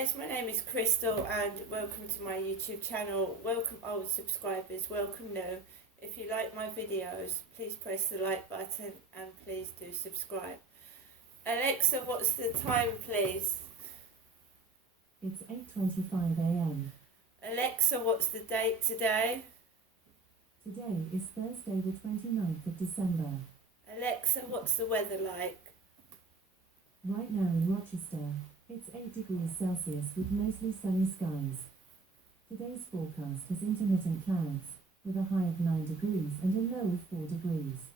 guys, my name is Crystal and welcome to my YouTube channel. Welcome old subscribers, welcome new. If you like my videos, please press the like button and please do subscribe. Alexa, what's the time please? It's 8:25 a.m. Alexa, what's the date today? Today is Thursday the 29th of December. Alexa, what's the weather like? Right now in Rochester, it's 8 degrees Celsius with mostly sunny skies. Today's forecast has intermittent clouds, with a high of 9 degrees and a low of 4 degrees.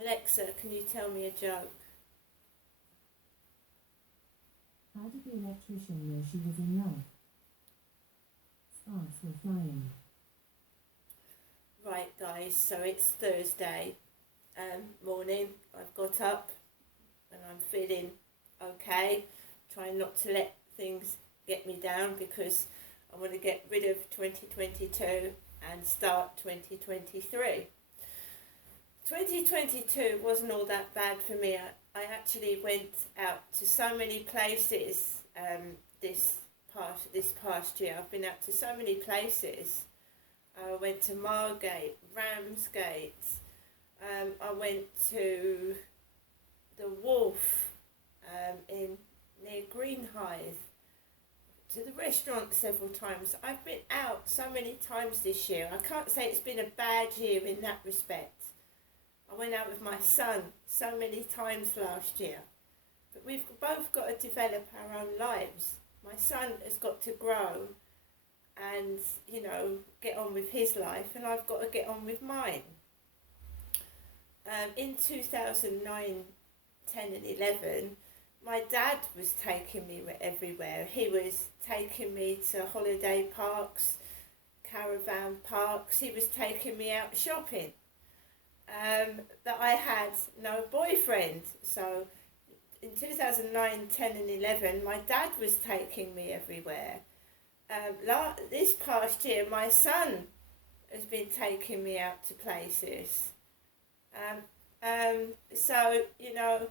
Alexa, can you tell me a joke? How did the electrician know she was in love? Sparks were flying. Right guys, so it's Thursday morning. I've got up and I'm feeling okay, trying not to let things get me down because I want to get rid of 2022 and start 2023. 2022 wasn't all that bad for me. I actually went out to so many places this past year. I've been out to so many places. I went to Margate, Ramsgate, I went to the Wolf near Greenhithe, to the restaurant several times. I've been out so many times this year. I can't say it's been a bad year in that respect. I went out with my son so many times last year. But we've both got to develop our own lives. My son has got to grow and, you know, get on with his life, and I've got to get on with mine. In 2009, 10 and 11, my dad was taking me everywhere. He was taking me to holiday parks, caravan parks. He was taking me out shopping. But I had no boyfriend. So in 2009, 10 and 11, my dad was taking me everywhere. This past year, my son has been taking me out to places. So, you know,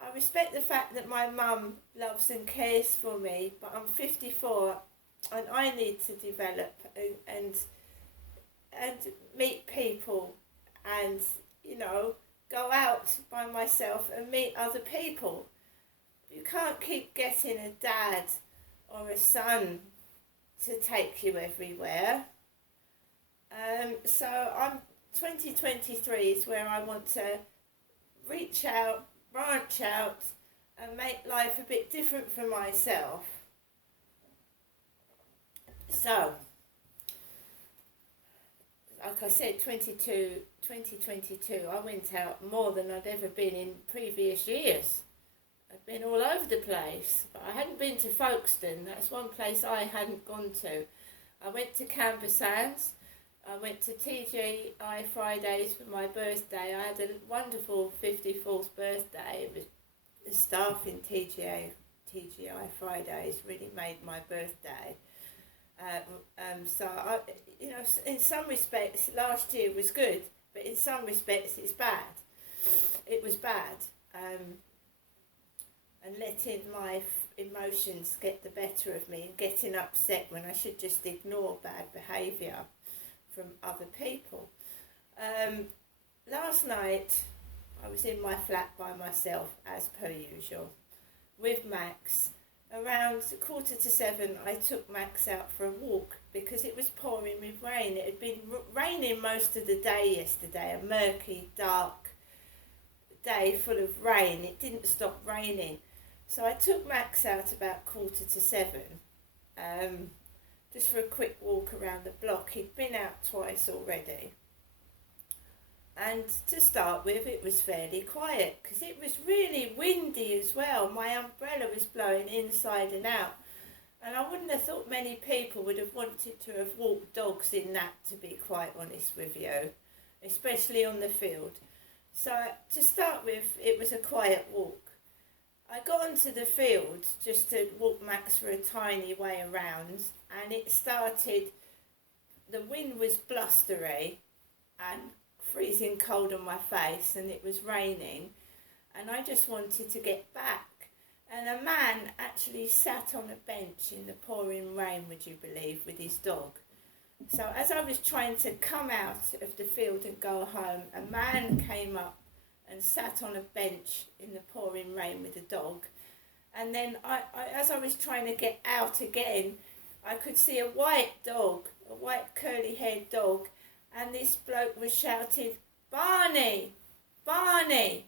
I respect the fact that my mum loves and cares for me, but I'm 54 and I need to develop and meet people and, you know, go out by myself and meet other people. You can't keep getting a dad or a son to take you everywhere. So 2023 is where I want to reach out, branch out and make life a bit different for myself. So, like I said, 2022, I went out more than I'd ever been in previous years. I'd been all over the place, but I hadn't been to Folkestone. That's one place I hadn't gone to. I went to Canberra Sands. I went to TGI Fridays for my birthday. I had a wonderful 54th birthday. It was the staff in TGI Fridays really made my birthday. So I, you know, in some respects, last year was good, but in some respects, it's bad. It was bad, and letting my emotions get the better of me and getting upset when I should just ignore bad behaviour from other people. Last night I was in my flat by myself as per usual with Max. Around 6:45 I took Max out for a walk because it was pouring with rain. It had been raining most of the day yesterday, a murky, dark day full of rain. It didn't stop raining. So I took Max out about 6:45. Just for a quick walk around the block. He'd been out twice already. And to start with, it was fairly quiet because it was really windy as well. My umbrella was blowing inside and out. And I wouldn't have thought many people would have wanted to have walked dogs in that, to be quite honest with you, especially on the field. So to start with, it was a quiet walk. I got onto the field just to walk Max for a tiny way around, and it started, the wind was blustery and freezing cold on my face, and it was raining, and I just wanted to get back. And a man actually sat on a bench in the pouring rain, would you believe, with his dog. So as I was trying to come out of the field and go home, a man came up and sat on a bench in the pouring rain with a dog. And then as I was trying to get out again, I could see a white dog, a white curly-haired dog, and this bloke was shouting, "Barney, Barney."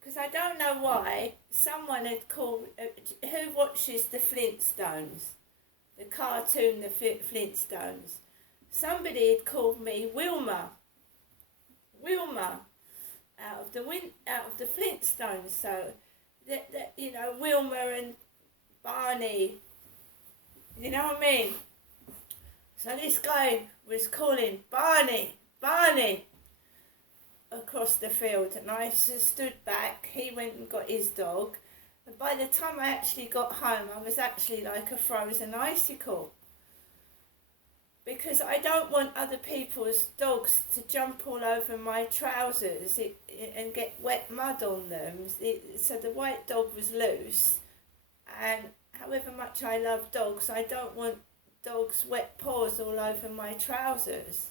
Because I don't know why, someone had called, who watches the Flintstones, the cartoon, the Flintstones? Somebody had called me Wilma, out of the Flintstones. So that you know, Wilma and Barney, you know what I mean? So this guy was calling Barney, Barney, across the field, and I stood back. He went and got his dog, and by the time I actually got home, I was actually like a frozen icicle, because I don't want other people's dogs to jump all over my trousers and get wet mud on them. So the white dog was loose, and however much I love dogs, I don't want dogs' wet paws all over my trousers.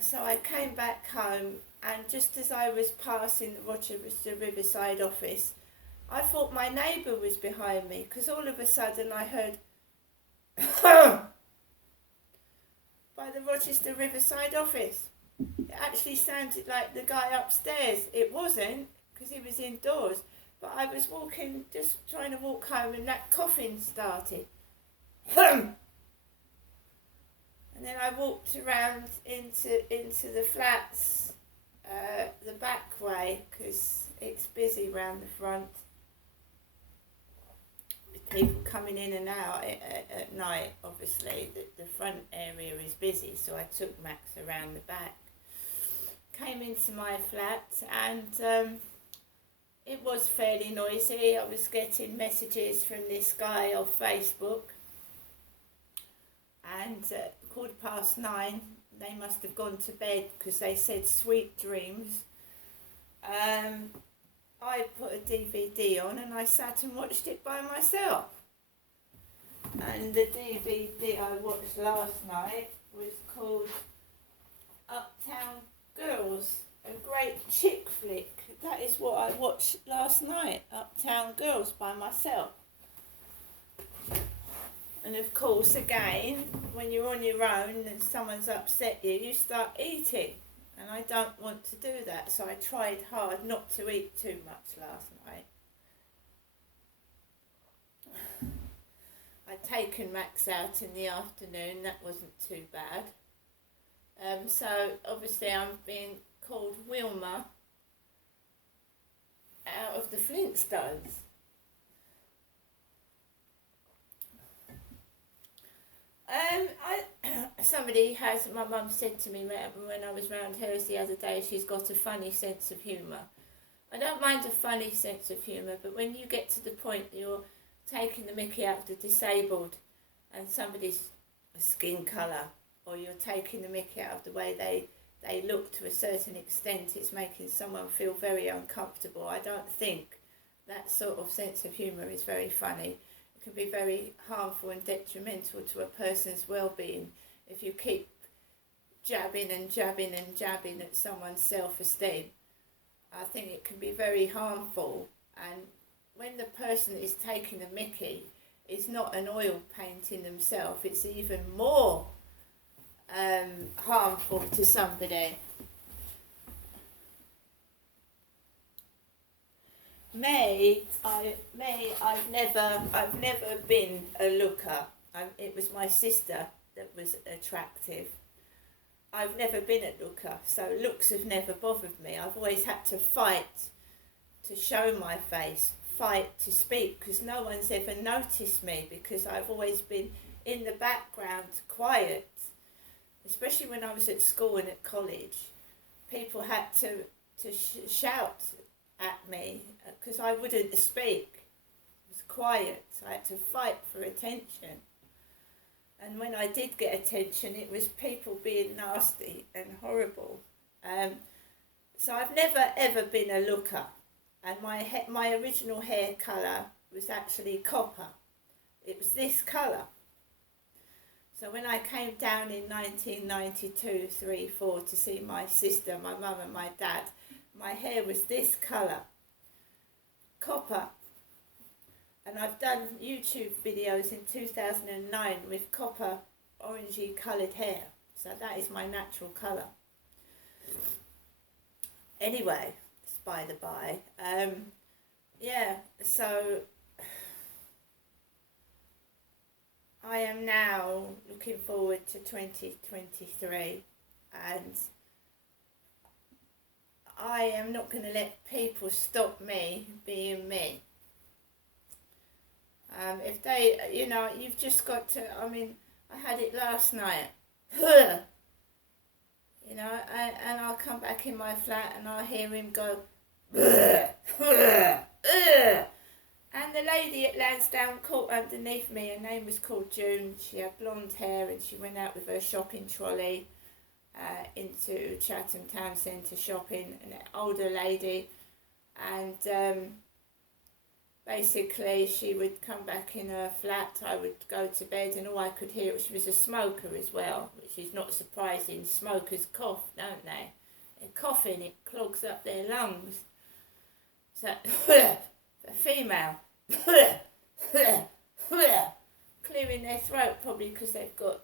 So I came back home, and just as I was passing the Rochester Riverside office, I thought my neighbour was behind me, because all of a sudden I heard by the Rochester Riverside office. It actually sounded like the guy upstairs. It wasn't, because he was indoors, but I was walking, just trying to walk home, and that coughing started. And then I walked around into the flats, the back way, because it's busy round the front with people coming in and out at night. Obviously the front area is busy, so I took Max around the back, came into my flat, and it was fairly noisy. I was getting messages from this guy off Facebook, and 9:15, they must have gone to bed, because they said sweet dreams. I put a DVD on, and I sat and watched it by myself. And the DVD I watched last night was called Uptown Girls, a great chick flick. That is what I watched last night, Uptown Girls, by myself. And of course, again, when you're on your own and someone's upset you, you start eating. And I don't want to do that, so I tried hard not to eat too much last night. I'd taken Max out in the afternoon, that wasn't too bad. So obviously I'm being called Wilma out of the Flintstones. My mum said to me when I was round hers the other day, she's got a funny sense of humour. I don't mind a funny sense of humour, but when you get to the point that you're taking the mickey out of the disabled and somebody's skin colour, or you're taking the mickey out of the way they look to a certain extent, it's making someone feel very uncomfortable. I don't think that sort of sense of humour is very funny. It can be very harmful and detrimental to a person's well-being if you keep jabbing at someone's self-esteem. I think it can be very harmful, and when the person is taking the mickey is not an oil painting themselves, it's even more harmful to somebody. I've never been a looker. It was my sister that was attractive. I've never been a looker, so looks have never bothered me. I've always had to fight to show my face, fight to speak, because no one's ever noticed me, because I've always been in the background, quiet. Especially when I was at school and at college, people had to shout at me because I wouldn't speak. It was quiet. I had to fight for attention. And when I did get attention, it was people being nasty and horrible. So I've never ever been a looker. and my original hair colour was actually copper. It was this colour. So when I came down in 1992, 3, 4 to see my sister, my mum and my dad, my hair was this colour, copper. And I've done YouTube videos in 2009 with copper, orangey coloured hair. So that is my natural colour. Anyway, it's by the by. Yeah, so I am now looking forward to 2023, and I am not going to let people stop me being me. If they, you know, you've just got to, I mean, I had it last night, you know, and I'll come back in my flat and I'll hear him go, and the lady at Lansdowne Court underneath me, her name was called June. She had blonde hair and she went out with her shopping trolley into Chatham Town Centre shopping, an older lady, and basically she would come back in her flat, I would go to bed, and all I could hear, she was a smoker as well, which is not surprising. Smokers cough, don't they? They're coughing, it clogs up their lungs. So, a female, clearing their throat, probably because they've got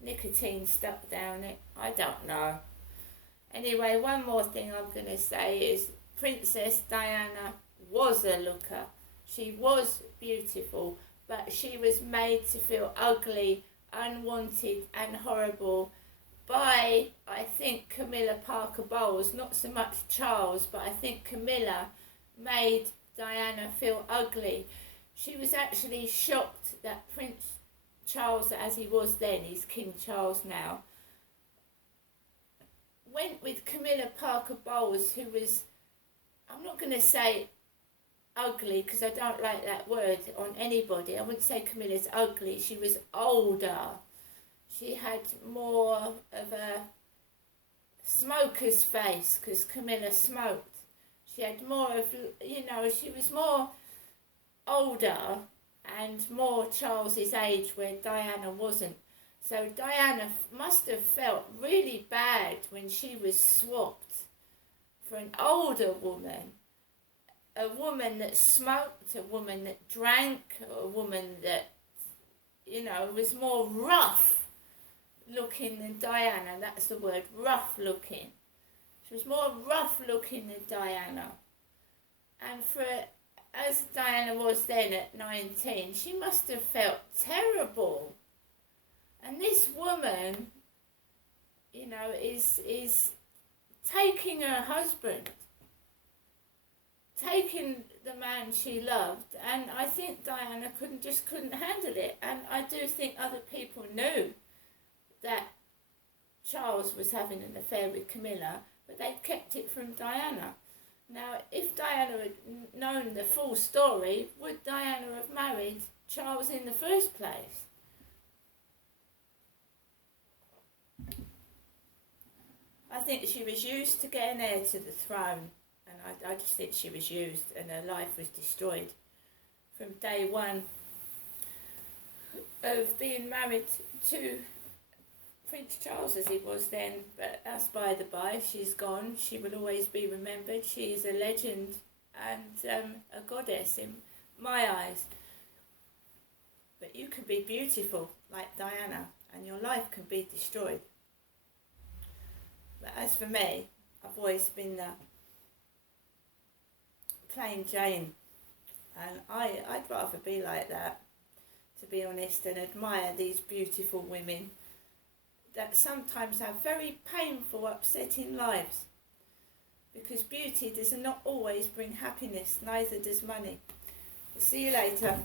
nicotine stuck down it. I don't know. Anyway, one more thing I'm going to say is Princess Diana was a looker. She was beautiful, but she was made to feel ugly, unwanted and horrible by, I think, Camilla Parker Bowles. Not so much Charles, but I think Camilla made Diana feel ugly. She was actually shocked that Prince Charles, as he was then, he's King Charles now, went with Camilla Parker Bowles, who was, I'm not going to say ugly because I don't like that word on anybody. I wouldn't say Camilla's ugly. She was older. She had more of a smoker's face because Camilla smoked. She had more of, you know, she was more older and more Charles's age, where Diana wasn't. So Diana must have felt really bad when she was swapped for an older woman. A woman that smoked, a woman that drank, a woman that, you know, was more rough looking than Diana. That's the word, rough looking. She was more rough looking than Diana. And for, as Diana was then at 19, she must have felt terrible. And this woman, you know, is taking her husband, taking the man she loved, and I think Diana couldn't handle it. And I do think other people knew that Charles was having an affair with Camilla, but they kept it from Diana. Now, if Diana had known the full story, would Diana have married Charles in the first place? I think she was used to get an heir to the throne, and I just think she was used, and her life was destroyed from day one of being married to Prince Charles as he was then. But that's by the by. She's gone. She will always be remembered. She is a legend and a goddess in my eyes. But you can be beautiful like Diana, and your life can be destroyed. But as for me, I've always been the plain Jane, and I'd rather be like that, to be honest, and admire these beautiful women that sometimes have very painful, upsetting lives, because beauty does not always bring happiness, neither does money. I'll see you later.